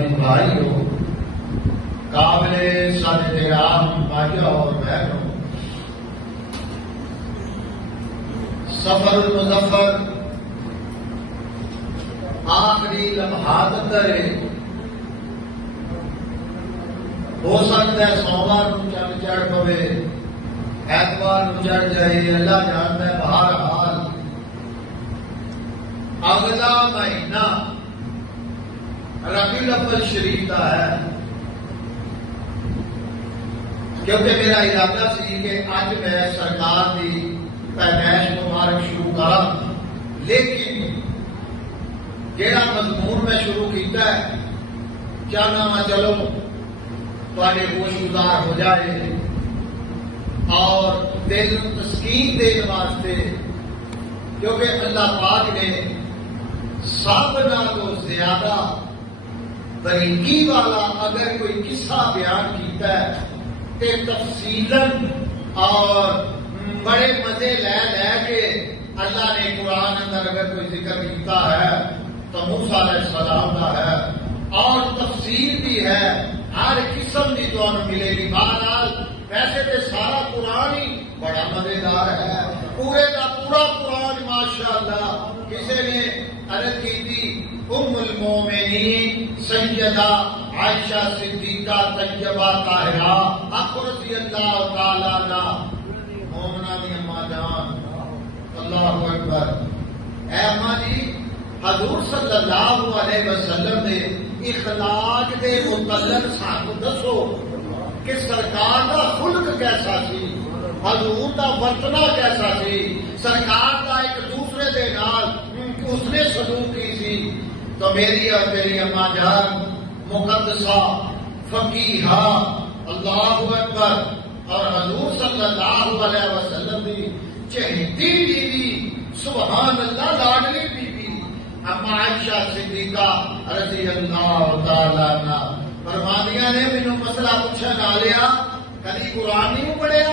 عزیز بھائیو، قابل صد احترام بھائیو اور بہنوں، سفر المظفر آخری لمحات اندر ہے۔ ہو سکتا ہے سوموار کو چند چڑھ پوے، ایتوار کو چڑھ جائے، اللہ جانتا ہے۔ بہرحال اگلا مہینہ ربیع الاول شریف کا ہے، کیونکہ میرا ارادہ سی کہ اج میں سرکار کی پیدائش مبارک شروع کرا، لیکن جہاں مضمون میں شروع کیتا ہے چاہنا میں چلو تھوڑے ہوش گزار ہو جائے اور دل تسکین دینے واسطے، کیونکہ اللہ پاک نے سب نالوں زیادہ باریکی والا اگر کوئی قصہ بیان کیتا ہے تے تفصیلاً اور بڑے مزے لے کے اللہ نے قرآن اندر اگر کوئی ذکر کیتا ہے تو موسیٰ علیہ السلام کا ہے، اور تفسیر بھی ہے، ہر قسم کی تمہیں ملے گی۔ بہرحال ویسے تو سارا قرآن ہی بڑا مزیدار ہے، پورے کا پورا قرآن ماشاءاللہ۔ کسی نے عرض کی تھی ام المومنین سیدہ عائشہ صدیقہ طیبہ طاہرہ حق رضی اللہ تعالیٰ عنہ، مومنہ دی اماں جان، اللہ اکبر۔ اے اماں جی، حضور صلی اللہ علیہ وسلم نے اخلاق دے متعلق سانو دسو کہ سرکار کا خلق کیسا سی، حضور کا ورتنا کیسا سی، سرکار کا ایک دوسرے دے نال اس نے سلوک کی سی۔ تو میری اور میری اماں جان مقدسہ فقیہہ، اللہ اکبر، اور حضور صلی اللہ علیہ وسلم کی چہیتی بیوی، سبحان اللہ، لاڈلی بیوی اما عائشہ صدیقہ رضی اللہ تعالیٰ عنہ فرمانیاں نے مینوں مسئلہ پوچھا نہ لیا، کبھی قرآن نہیں پڑھیا؟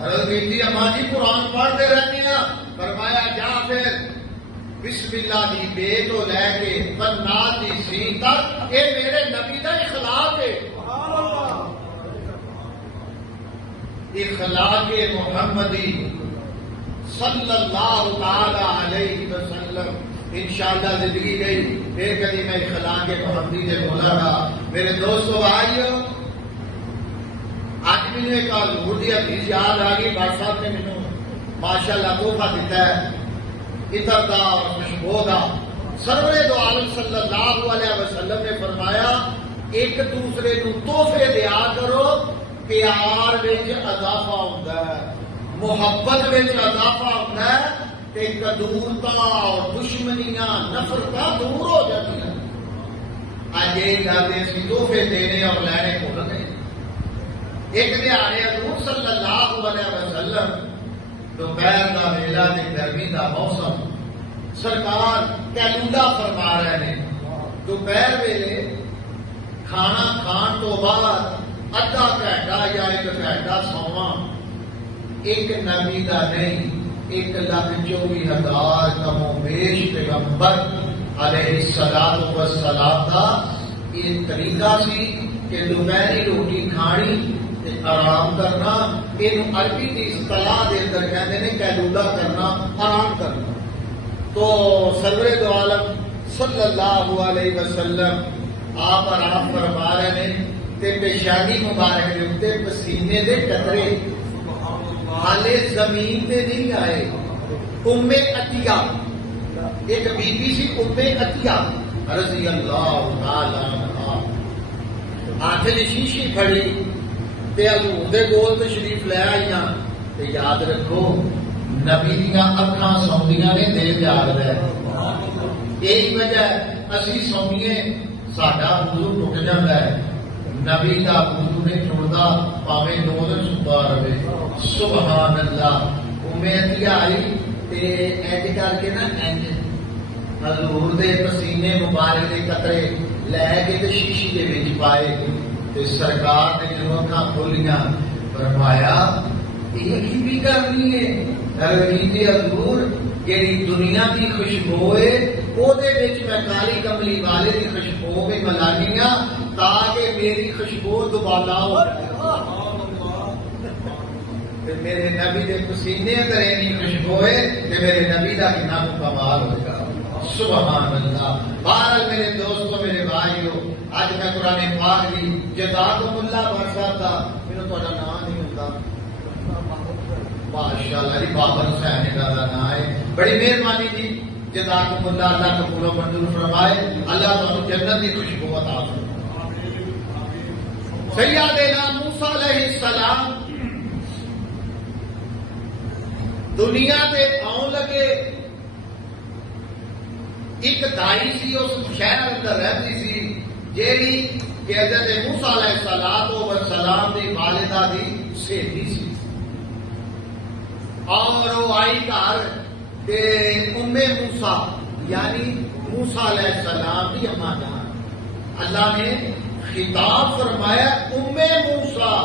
حضرت بیٹی اما جی قرآن پڑھتے رہتے ہیں۔ فرمایا جا پھر بسم اللہ دی بے تو لے کے بنات دی سی تک یہ میرے نبی کا اخلاق ہے، اخلاق محمدی صلی اللہ تعالی علیہ وسلم۔ انشاءاللہ زندگی گئی پھر کبھی میں اخلاق محمدی سے بولا گا۔ میرے دوستو آئیو، آج مجھے ایک حضور دی حدیث یاد آ گئی، بھائی صاحب نے مجھے ماشاءاللہ تحفہ دیتا ہے عطر دا اور خوشبو دا۔ سرور دو عالم صلی اللہ علیہ وسلم نے فرمایا ایک دوسرے کو تحفے دیا کرو، پیار وچ اضافہ ہوتا ہے، محبت وچ اضافہ ہوتا ہے، تے کدورتا اور دشمنیاں نفرتاں دور ہو جاتی ہیں۔ اج یہ گل اسی تحفے دینے اور لینے بھول گئے۔ ایک دیہڑے حضور صلی اللہ علیہ وسلم دوپہر کا ویلا تے گرمی کا موسم، سرکار کیلولا فرما رہے ہیں۔ دوپہر ویلے کھانا کھان تو بعد ادھا گھنٹہ یا ایک گھنٹہ سوواں ایک نبی کا نہیں 1,24,000 کم و بیش پیغمبر علیہ الصلوۃ والسلام کا یہ طریقہ سی کہ دوپہری روٹی کھانی تے آرام کرنا۔ یہ عربی کی اصطلاح دے اندر کہتے ہیں کیلولا کرنا، آرام کرنا۔ تو سرور دو عالم صلی اللہ علیہ وسلم آپ آرام فرما رہے ہیں تے پیشانی مبارک کے اتنے پسینے دے قطرے حالے زمین تے نہیں آئے۔ ام عطیہ ایک بی بی سی، ام عطیہ رضی اللہ تعالی عنہا، ہاتھ نے شیشی پھڑی تے حضور دے کول تشریف لے آئیاں۔ تے یاد رکھو نبی دیاں اکھاں سوندیاں نے دل یاد رہے، یہی وجہ اسی سوئیے ساڈا وضو ٹوٹ جاتا ہے، نبی کا وضو نہیں ٹوٹتا پاویں 2 دن ستا رہے۔ سبحان اللہ۔ ام عطیہ آئی تے اینج کر کے نا اینج حضور دے پسینے مبارک دے قطرے لے کے تے شیشی دے وچ پائے تے سرکار نے جدوں اکھاں کھولیاں فرمایا یہ کی بھی کرنی ہے؟ حضور جیڑی دنیا کی خوشبو ہے وہ میں کالی کملی والے کی خوشبو بھی ملانی تاکہ میری خوشبو دوبارہ ہو جائے۔ میرے نبی کے پسینے کرے نہیں خوشبو ہے کہ میرے نبی کا کتنا کمال ہوگا۔ سبحان اللہ۔ بہرحال میرے دوستو، میرے بھائیو، آج میں قرآن پاک کی جزاکم اللہ پڑھ رہا تھا، میرا تھوڑا نام نہیں ہوتا، ماشاءاللہ جی بابر حسین کا نام ہے، بڑی مہربانی جی، جزاکم اللہ، اللہ قبول و منظور فرمائے، اللہ تعالی جنت کی خوشبو عطا فرمائے۔ سیدنا موسیٰ علیہ السلام دنیا تے آن لگے، ایک دائی سی اس شہر اندر رہتی سی جیڑی کہ حضرت موسیٰ علیہ السلام دی والدہ دی سہیلی سی، اور وہ آئی گھر کہ ام موسیٰ یعنی موسیٰ علیہ السلام کی اما جان، اللہ نے خطاب فرمایا ام موسیٰ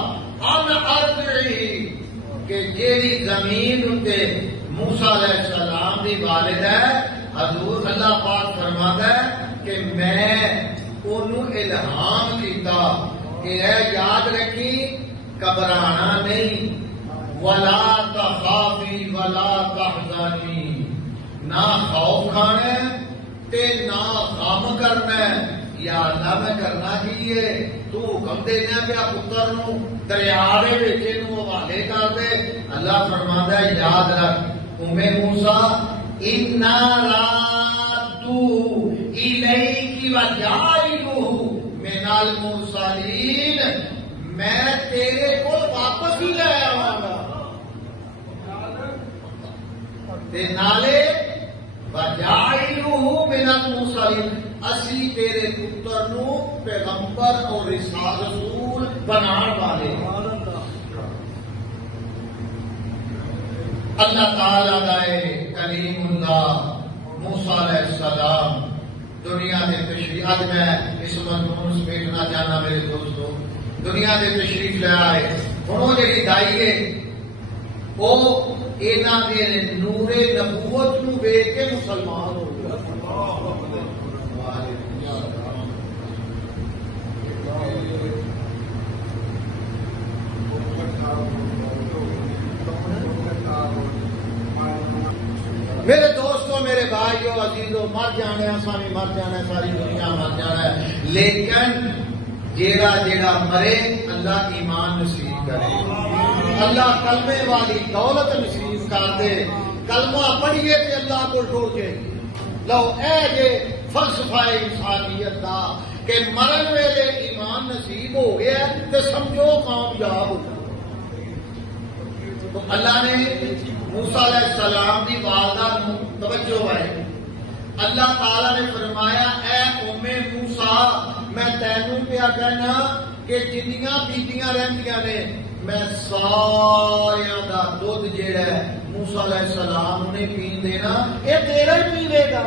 ان ارضعی، کہ جیڑی زمین اندے موسیٰ علیہ السلام دی والد ہے، حضور اللہ پاک فرماتا ہے کہ میں انہوں الہام کیتا کہ اے یاد رکھی گھبرانا نہیں، ولا تخافی ولا تحزنی، نہ خوف کھانا تے نہ غم کرنا، یا اللہ میں کرنا چاہیے تو حکم دینا پیا پتر نو دریا دے وچ نو حوالے کر دے۔ اللہ فرماتا ہے یاد رکھ ام موسیٰ انا رادو الیک وجاعلہ من المرسلین، میں تیرے کو واپس ہی لے آواں گا، تے نالے وجاعلہ من المرسلین، اسی تیرے پتر نو پیغمبر اور رسول بنان والے۔ اللہ تعالیٰ دائے کلیم اللہ موسیٰ علیہ السلام دنیا دے تشریف، آج میں اس مضمون سمیٹنا چاہنا میرے دوستو، دنیا دے تشریف لے آئے، انہوں جڑی دائی ہے وہ اینا دے نور نبوت نو ویکھ کے مسلمان ہو گیا۔ میرے دوستو، میرے بھائیو، عزیزو، مر جانا ہے، ساری مر جانا ہے، ساری دنیا مر جانا ہے، لیکن جیڑا جیڑا مرے اللہ ایمان نصیب کرے، اللہ کلمے والی دولت نصیب کر دے، کلمہ پڑھیے تے اللہ کو ٹر کے لو اے جے فلسفہ انسانیت دا کہ مرن ویلے ایمان نصیب ہو گیا تے سمجھو کامیاب ہو۔ تو اللہ نے موسیٰ علیہ السلام دی والدہ نو توجہ ہے، اللہ تعالیٰ نے فرمایا اے ام موسیٰ میں تینوں پیا کہنا کہ جنیاں بیبیاں رہندیاں نے میں ساریاں دا دودھ جیڑا ہے موسیٰ علیہ السلام نے پین دینا، یہ تیرا ہی پیوے گا،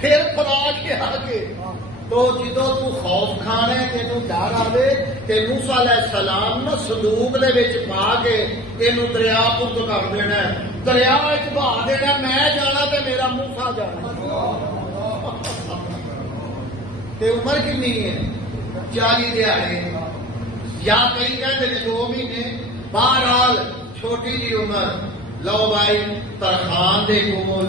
پھر پلا کے آگے تو جدو تو خوف کھانا ہے تینوں ڈر آوے تے موسیٰ علیہ السلام نہ صندوق دے وچ پا کے تینوں دریا پٹ کر دینا ہے، دریا وچ بہا دینا، میں جانا تے میرا موسیٰ جانا۔ تے عمر کنی ہے 40 دیہڑے یا کئی کہتے ہیں 2 مہینے، بہرحال چھوٹی جی عمر۔ لو بھائی ترخان دے کول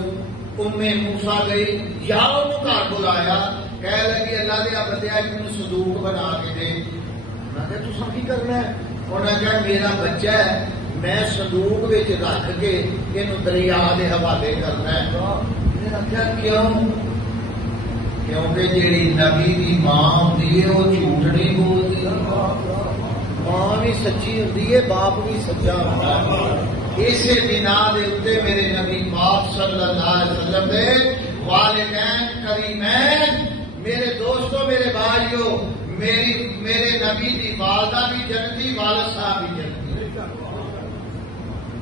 ام موسیٰ گئی، یا انہوں گھر بلایا، کہہ لگی اللہ دیا بندیا ایک صندوق بنا کے دے۔ انہوں نے تو کی کرنا ہے؟ انہوں نے کہا میرا بچہ ہے، میں صندوق وچ رکھ کے انہوں دریا دے حوالے کرنا ہے۔ میں نے کہا کیوں؟ کیونکہ جیڑی نبی دی ماں ہوندی ہے وہ جھوٹ نہیں بولتی، ماں بھی سچی ہوندی ہے، باپ بھی سچا ہوتا ہے۔ اسی بنا دے اوتے میرے نبی پاک صلی اللہ علیہ وسلم دے والدین کریمین، میرے دوستو میرے بھائیو، میرے نبی دی والدہ بھی جنتی، والد صاحب بھی جنتی،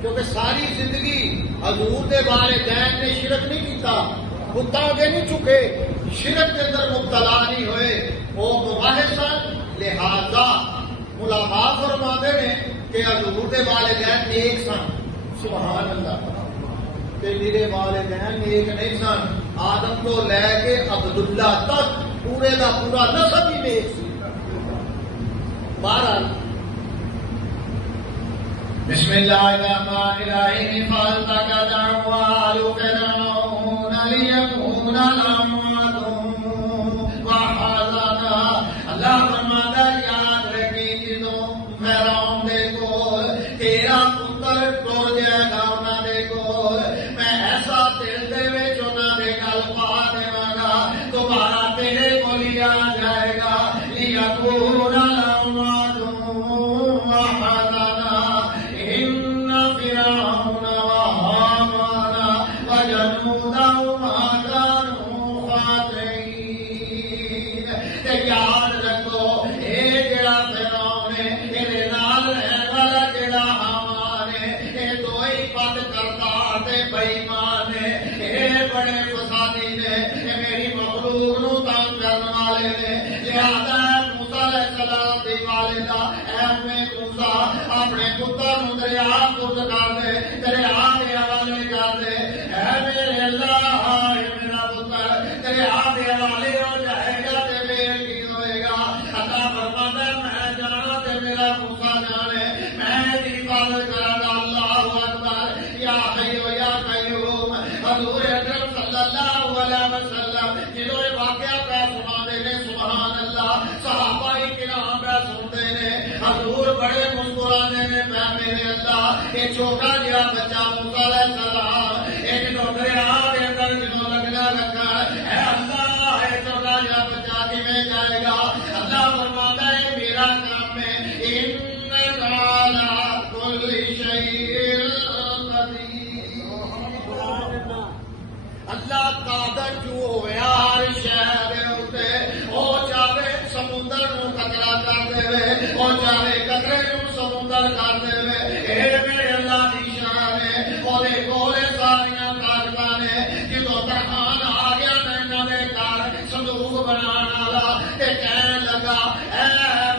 کیونکہ ساری زندگی حضور دے والدین نے شرک نہیں کیتا، کتا آگے نہیں چکے، شرک کے اندر مبتلا نہیں ہوئے، وہ موحد سن، لہذا علماء فرماتے ہیں کہ حضور دے والدین نیک سن، سبحان اللہ، تے میرے والدین نیک نہیں سن، آدم تو لے کے عبداللہ تک پورے دا پورا نسب ہی نیک سی۔ بہرحال بسم اللہ الرحمن الرحیم فالتقط آل فرعون لیکون لهم عدوا وحزنا۔ اللہ فرماتا یاد رکھی جدوں فرعون دے کول تیرا پتر ٹر جائے گا انہاں دے کول، میں ایسا دل دے وچ انہاں دے گل پا دیواں گا دوبارہ تیرے کول ہی آ جائے گا، لیکون لهم عدوا وحزنا ان فرعون وهامان وجنودهما كانوا خاطئين۔ تے یاد رکھو اے جڑا فرعون ہے، اے نال رہن والا جڑا حامان ہے، اے دو ہی بد کردار تے بے ایمان ہے، اے بڑے فسادی نے، اے میری مخلوق نو تنگ کرن والے نے۔ لہذا موسیٰ علیہ السلام دی والدہ اے موسیٰ اپنے پتر نو دریا خود کر دے، دریا دے حوالے کر دے۔ اے میرے اللہ، اے میرا پتر دریا دے حوالے ہو جائے گا تے پھر کی ہوئے گا؟ اللہ فرماتا ہے میں جانا تے میرا موسیٰ جانے، میں دی حفاظت کراں گا۔ اللہ اکبر، یا حی یا قیوم۔ حضور اکرم صلی اللہ علیہ وسلم جدوں یہ واقعہ پہ سنا دے نے، سبحان اللہ، صحابہ کرام پہ سنتے نے، حضور بڑے مسکرانے نے، میں میرے اللہ یہ چھوٹا جہا بچہ موسیٰ علیہ السلام ایک دریا کے اندر جنوں لگنا رکھا، اے اللہ یہ چھوٹا جہا بچہ کیویں جائے گا؟ اللہ فرماتا ہے میرا کام ہے، انک علی کل شیء قدیر۔ اللہ قادر جو ہویا ہر شے دے اوتے، او چاہے سمندر نو قطرہ کر دے، او چاہے قطرے نو سمندر کر دے، اے میرے اللہ دی شان ہے، او دے کول ساریاں طاقتاں نے۔ جدوں ترحان آ گیا میں انہاں دے گھر صندوق بنان والا تے کہن لگا اے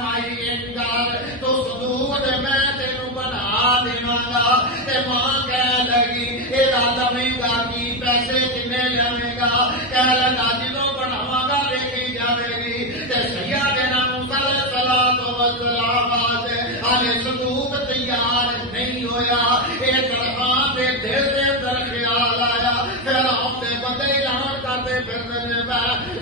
مائی انکار تو صندوق تے میں تینوں بنا دیواں گا، تے ماں کہن لگی اے دادا میں گا کی پیسے کنے لیاویں گا؟ کہن لگا جدوں بناواں گا دیکھی جاوے گی۔ تے سیدنا موسیٰ علیہ السلام آتے حالے صندوق تیار نہیں ہویا، اے ترحان دے دل دے اندر خیال آیا، فرعون دے بندے اعلان کرتے پھردے نے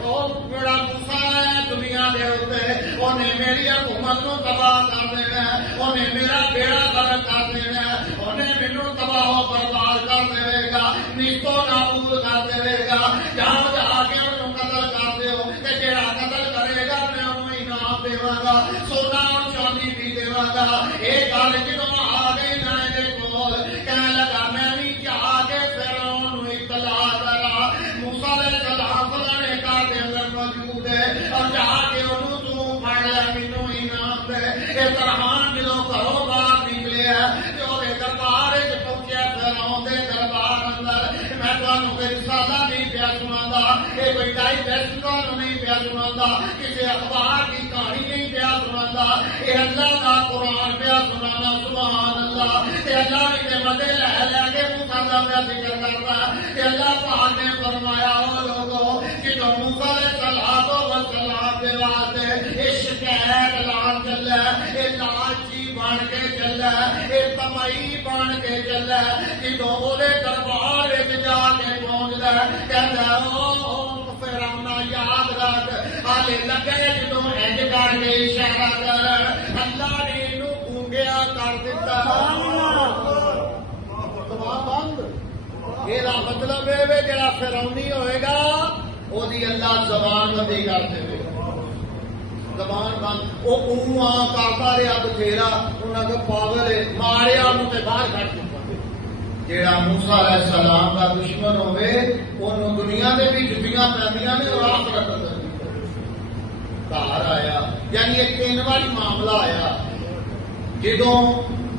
او بڑا موسیٰ ہے دنیا دے اوتے، اونے میری حکومت نو تباہ کر دینا، اونے میرا بیڑا غرق کر دینا، اونے مینوں تباہ و برباد کر دے گا، نیستو نابود کر دے گا۔ جاؤ جا کے انہوں قتل کر دیو، تے جڑا قتل کرے گا میں انہوں انعام دیواں گا، سونا اور چاندی بھی دیواں گا۔ اے گل جدوں آ گئی نا دے کول، کہن لگا میں بھی جا کے فرعون نو اطلاع کرا موسیٰ علیہ السلام فلانے گھر دے اندر موجود ہے، اور جا کے انہوں تو پڑھ لے مینوں انعام دے۔ اے ترحان جدوں گھروں باہر نکلے تے اودے دربار وچ پہنچیا، فرعون دے دربار اندر میں تانوں کوئی رسالہ نہیں پیا سناتا، یہ کوئی ڈائجسٹ تانوں نہیں پیا سناتا، کسی اخبار کی کہانی نہیں پیا سناتا، یہ اللہ کا قرآن پیا سنانا، سبحان اللہ۔ تے اللہ نے مدے لے کے موسیٰ دا پیا ذکر کرتا، تے اللہ پاک نے فرمایا او لوگوں جدوں موسیٰ علیہ السلام دے واسطے یہ شکایت اعلان چلا، یہ لالچی بن کے چلا، یہ تمائی بن کے چلا، جدوں اودے دربار وچ جا کے پہنچدا کہندا او فرعون یاد رکھ حالے لگے جدوں انج کر کے اشارہ کر اللہ نے اینوں گونگیا کر دتا۔ یہ مطلب ہے جڑا فرعونی ہوئے گا وہ دی اللہ زبان بندی کر دے، زبان بند، وہ کرتا رہا بتھیرا، انہوں نے پاگل ہے ماریا انہوں تے باہر کٹ دتا۔ جڑا موسیٰ علیہ السلام کا دشمن ہوئے انہوں دنیا دے بھی جتیاں پیندیاں نے اور آخرت اندر باہر آیا، یعنی ایک تین والی معاملہ آیا، جدوں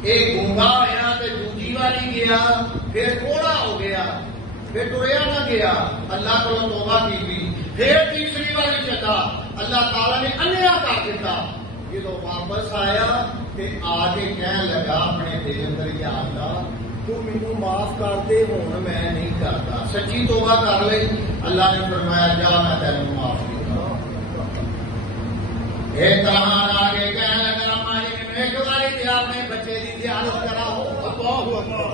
ایک گونگا ہوا تو دوجی والی گیا، پھر کوڑا ہو گیا، پھر ٹریا نہ گیا، اللہ کو توبہ کی، پھر تیسری والی چلا، اللہ تعالیٰ نے انیا کر دیتا۔ جدوں واپس آیا تے آ کے کہنے لگا اپنے دل اندر یا اللہ تو مینوں معاف کر دے، ہن میں نہیں کرتا. سچی توبہ کر لئی. اللہ نے فرمایا جا میں تینوں معاف کیتا. ایک طرح آگے کہنے لگا مائی ایک باری تے اپنے بچے دی زیارت کراؤ. اللہ اکبر.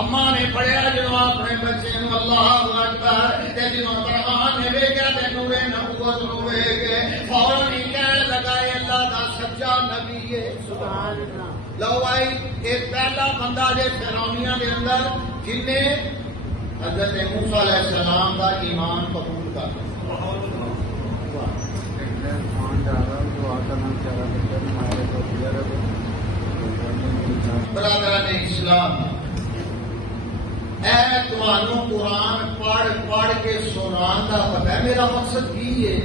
اماں نے پڑھیا جدوں اپنے بچے نوں اللہ اکبر تے جدوں فرمان نے ویکھیا تے نورے نبوت نوں ویکھ کے فوراً ہی کہنے لگا اے اللہ دا سچا نبی ہے. سبحان اللہ. لو بھائی یہ پہلا بندہ جے فرعونیاں دے اندر جن نے حضرت موسیٰ علیہ السلام کا ایمان قبول کر لیا. برادران اسلام، اے تمہوں قرآن پڑھ کے سنان کا پتہ ہے میرا مقصد یہ ہے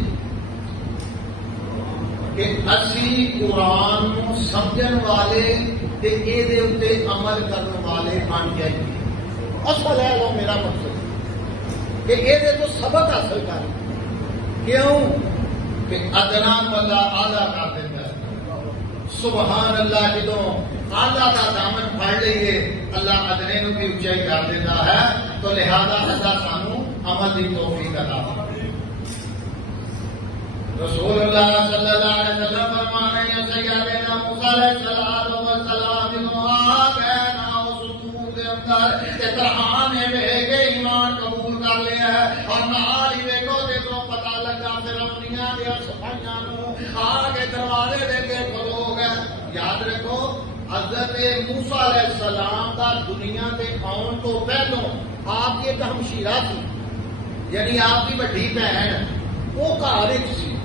کہ اسی قرآن کو سمجھن والے تے یہ اتنے عمل کرنے والے بن جائیں. اصل ہے وہ میرا مقصد کہ یہ تو سبق حاصل کر. کیوں کہ ادنا بندہ آدھا کر دیتا ہے. سبحان اللہ. جدوں آدھا کا دامن پھڑ لیے اللہ ادنے نو بھی اونچائی کر دیتا ہے. تو لہذا اللہ سانو عمل کی توفیق عطا فرمائے. رسول اللہ صلی اللہ علیہ وسلم فرمانے ہیں سیدنا موسیٰ علیہ السلام جنہوں آگئے نا اس دور دے اندر تے فرعون نے ویکھ کے ایمان قبول کر لیا ہے. اور نال ہی ویکھو تے تو پتہ لگا فرعونیاں دے سپاہیاں نوں آگے دروازے دے کے کھلو گئے. یاد رکھو حضرت موسیٰ علیہ السلام کا دنیا تے آن تو پہلوں آپ کی ایک ہمشیرہ تھی، یعنی آپ کی بڑی بہن وہ گھر وچ سی.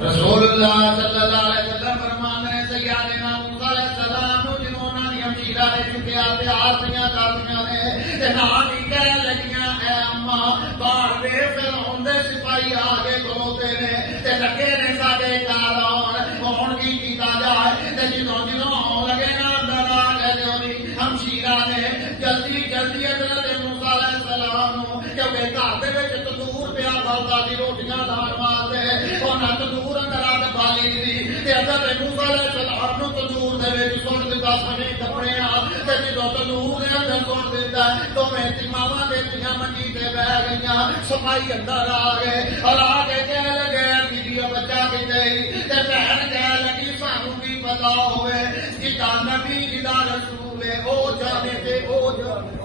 رسول اللہ صلی اللہ علیہ وسلم فرمانے ہیں سیدنا موسیٰ علیہ السلام نو جنہوں نے ہمشیرہ نے چکیا تے آرتیاں کرتیاں نے تے نال ہی کہہ لگیاں اے اماں باہر دے فرعون دے سپاہی آگے کھلوتے نے تے لگے نے ساڈے گھر آن. ہن کی کیتا جائے تے جدوں آن لگے نا اندر آ گئے ہمشیرہ نے جلدی حضرت موسیٰ علیہ السلام نو کیونکہ گھر دے وچ تندور پیا بلدا سی روٹیاں لاؤن واسطے. انہاں تندور اندر اگ بالی سی تے حضرت موسیٰ علیہ السلام نو تندور دے وچ سٹ دتا سنے کپڑے تے جدوں تندور دے اندر سٹ دتا تو میں ماواں دے تیاں منجی تے بیٹھ گئیاں. سپاہی اندر آ گئے اور آ کے کہہ لگے بیبی بچہ کتے تے بہن کہہ لگی سانوں کی پتا ہوئے کہ نبی جدا رسول ہے او جانے تے او جانے.